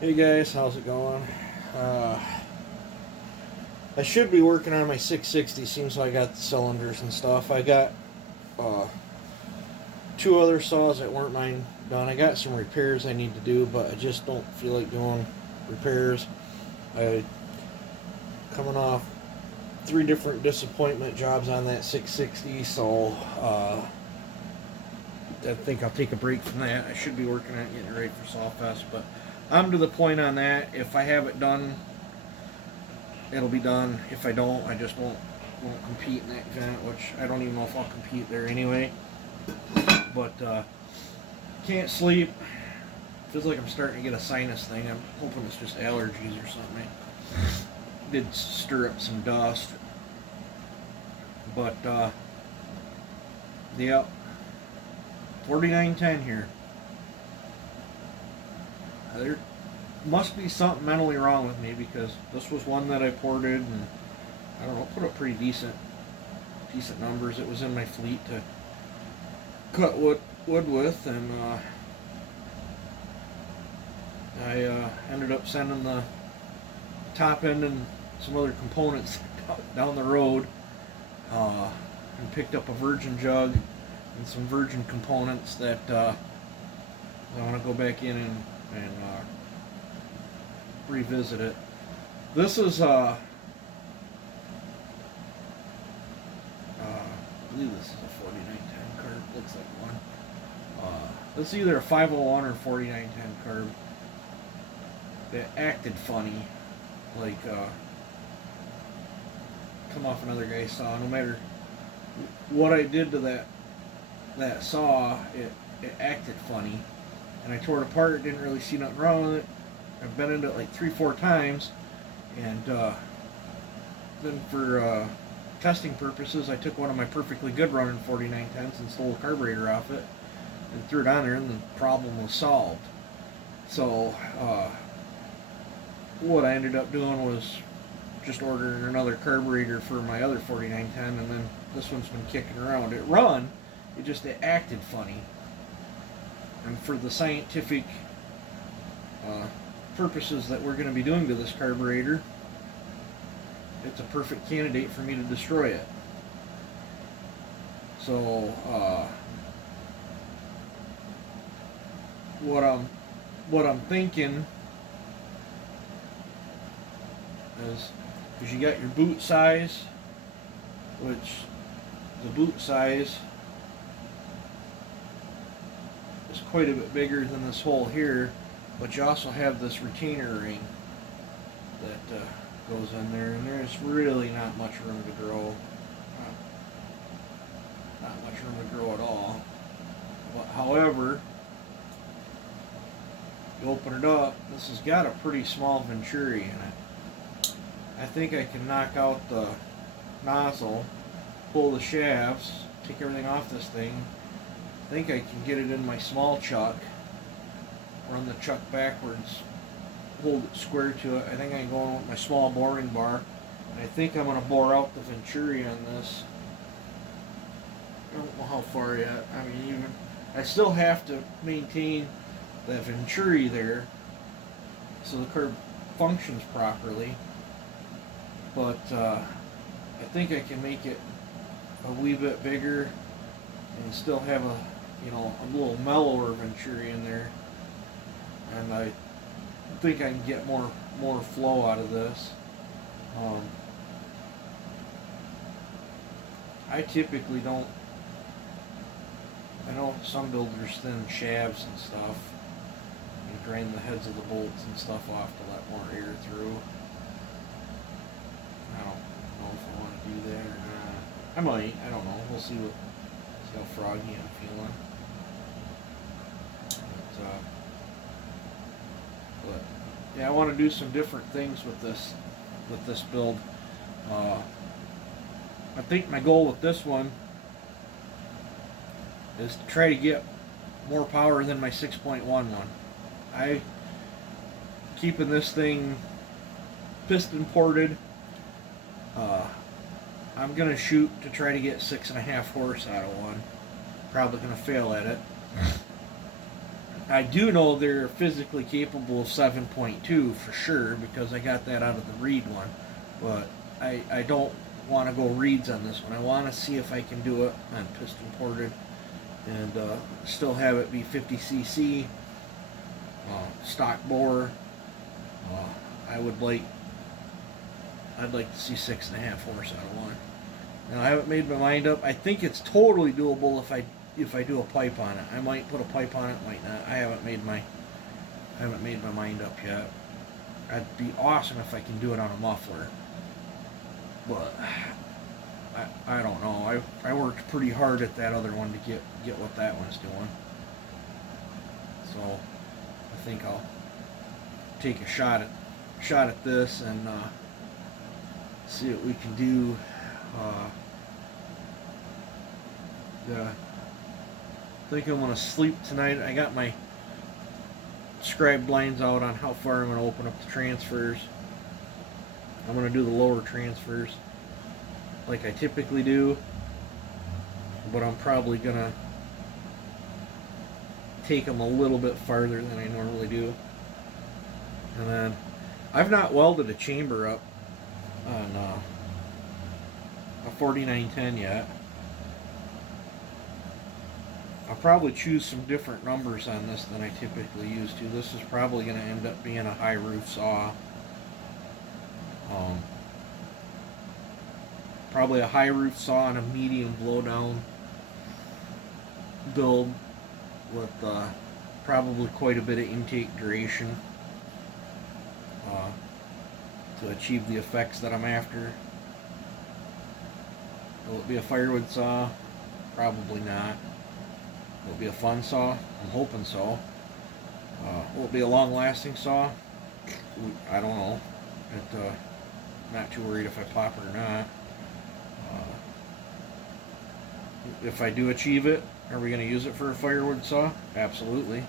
Hey guys, how's it going? I should be working on my 660. Seems like I got the cylinders and stuff. I got uh, two other saws that weren't mine done. I got some repairs I need to do, but I just don't feel like doing repairs. I coming off three different disappointment jobs on that 660, so I think I'll take a break from that. I should be working on getting ready for Sawfest, but I'm to the point on that. If I have it done, it'll be done. If I don't, I just won't compete in that event, which I don't even know if I'll compete there anyway. But can't sleep. Feels like I'm starting to get a sinus thing. I'm hoping it's just allergies or something. I did stir up some dust, but yeah, 4910 here. There must be something mentally wrong with me because this was one that I ported and I don't know, put up pretty decent numbers. It was in my fleet to cut wood with, and I ended up sending the top end and some other components down the road, and picked up a virgin jug and some virgin components that I want to go back in and revisit it. This is I believe this is a 4910 carb. Looks like one. This is either a 501 or 4910 carb. It acted funny, like come off another guy's saw. No matter what I did to that saw, it acted funny, and I tore it apart. Didn't really see nothing wrong with it. I've been into it like 3-4 times, and then for testing purposes, I took one of my perfectly good running 4910s and stole a carburetor off it and threw it on there, and the problem was solved. So what I ended up doing was just ordering another carburetor for my other 4910, and then this one's been kicking around. It acted funny. And for the scientific purposes that we're going to be doing to this carburetor, it's a perfect candidate for me to destroy it. So what I'm thinking is, because you got your boot size, which the boot size is quite a bit bigger than this hole here, but you also have this retainer ring that goes in there, and there's really not much room to grow. Not much room to grow at all. But however, you open it up, this has got a pretty small venturi in it. I think I can knock out the nozzle, pull the shafts, take everything off this thing. I think I can get it in my small chuck, run the chuck backwards, hold it square to it. I think I can go in with my small boring bar, and I think I'm going to bore out the venturi on this. I don't know how far yet. I still have to maintain that venturi there so the curb functions properly, but I think I can make it a wee bit bigger and still have a little mellower venturi in there, and I think I can get more flow out of this. I typically don't. I know some builders thin shafts and stuff and drain the heads of the bolts and stuff off to let more air through. I don't know if I want to do that or not. I might. I don't know. We'll see how froggy I'm feeling. But yeah, I want to do some different things with this build. I think my goal with this one is to try to get more power than my 6.1 one. I keeping this thing piston ported. I'm gonna shoot to try to get 6.5 horse out of one. Probably gonna fail at it. I do know they're physically capable of 7.2 for sure because I got that out of the Reed one. But I don't want to go Reeds on this one. I want to see if I can do it on piston ported and still have it be 50cc stock bore. I'd like to see 6.5 horse out of one. Now I haven't made my mind up. I think it's totally doable if I do a pipe on it. I might put a pipe on it, might not. I haven't made my mind up yet. It'd be awesome if I can do it on a muffler, but I don't know. I worked pretty hard at that other one to get what that one's doing. So I think I'll take a shot at this and see what we can do. Yeah, I think I'm gonna sleep tonight. I got my scribed lines out on how far I'm gonna open up the transfers. I'm gonna do the lower transfers like I typically do, but I'm probably gonna take them a little bit farther than I normally do. And then I've not welded a chamber up on a 4910 yet. I'll probably choose some different numbers on this than I typically use to. This is probably going to end up being a high roof saw. Probably a high roof saw and a medium blowdown build with probably quite a bit of intake duration to achieve the effects that I'm after. Will it be a firewood saw? Probably not. Will it be a fun saw? I'm hoping so. Will it be a long-lasting saw? I don't know. Not too worried if I pop it or not. If I do achieve it, are we going to use it for a firewood saw? Absolutely.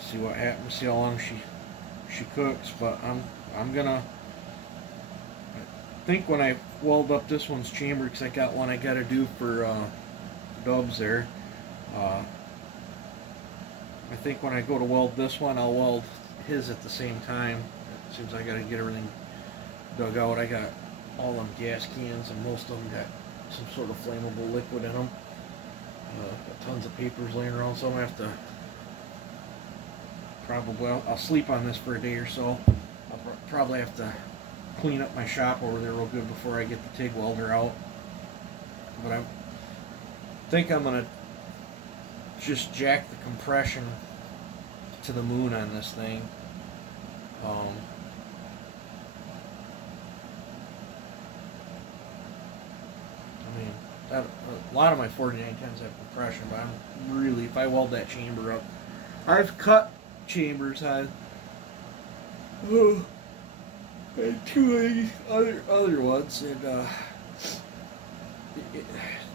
See what happens. See how long she cooks. But I'm gonna. I think when I weld up this one's chamber, because I got one I got to do for Dubs there. I think when I go to weld this one, I'll weld his at the same time. As soon as I got to get everything dug out, I got all them gas cans, and most of them got some sort of flammable liquid in them. Got tons of papers laying around, so I'm gonna have to probably. I'll sleep on this for a day or so. I'll probably have to clean up my shop over there real good before I get the TIG welder out. But I think I'm gonna just jack the compression to the moon on this thing. A lot of my 4910s have compression, but I'm really, if I weld that chamber up, I've cut chambers on and two other ones, and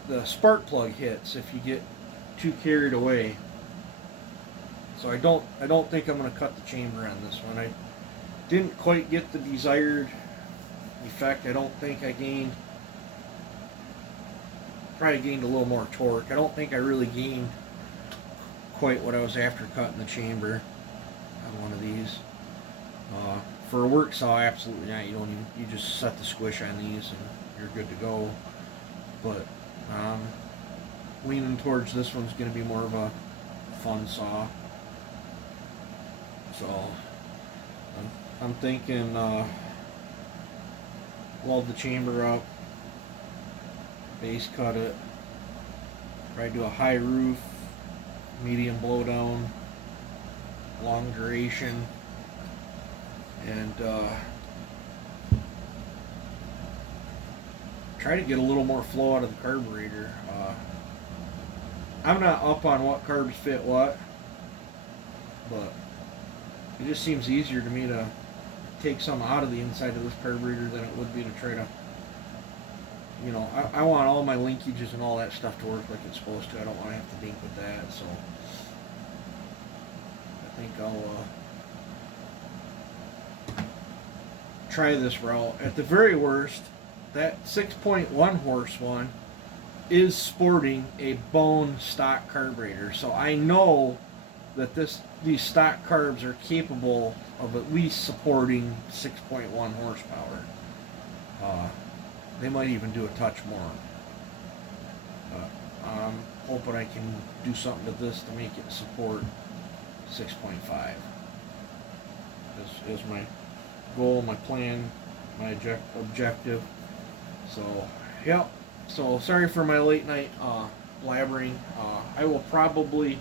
the spark plug hits if you get too carried away. So I don't think I'm going to cut the chamber on this one. I didn't quite get the desired effect. I don't think I probably gained a little more torque. I don't think I really gained quite what I was after cutting the chamber on one of these. For a work saw, absolutely not. You just set the squish on these and you're good to go. But leaning towards this one's going to be more of a fun saw. So I'm thinking weld the chamber up, base cut it, probably do a high roof, medium blowdown, long duration, and try to get a little more flow out of the carburetor. I'm not up on what carbs fit what, but it just seems easier to me to take some out of the inside of this carburetor than it would be to try to, I want all my linkages and all that stuff to work like it's supposed to. I don't want to have to dink with that, so I think I'll try this route. At the very worst, that 6.1 horse one is sporting a bone stock carburetor, so I know that these stock carbs are capable of at least supporting 6.1 horsepower. They might even do a touch more. I'm hoping I can do something to this to make it support 6.5. Is my goal, my plan, my objective. So, yep. So sorry for my late night blabbering. I will probably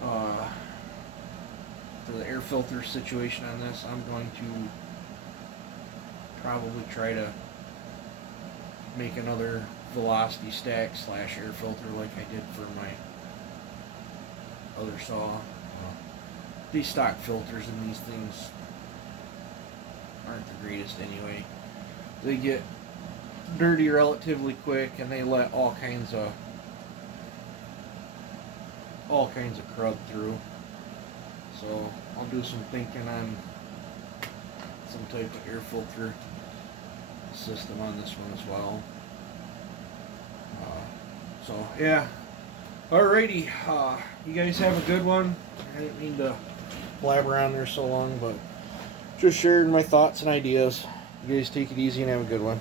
for the air filter situation on this, I'm going to probably try to make another velocity stack / air filter like I did for my other saw. These stock filters and these things aren't the greatest anyway. They get dirty relatively quick, and they let all kinds of crud through. So I'll do some thinking on some type of air filter system on this one as well. So yeah, alrighty. You guys have a good one. I didn't mean to blabber on there so long, but just sharing my thoughts and ideas. You guys take it easy and have a good one.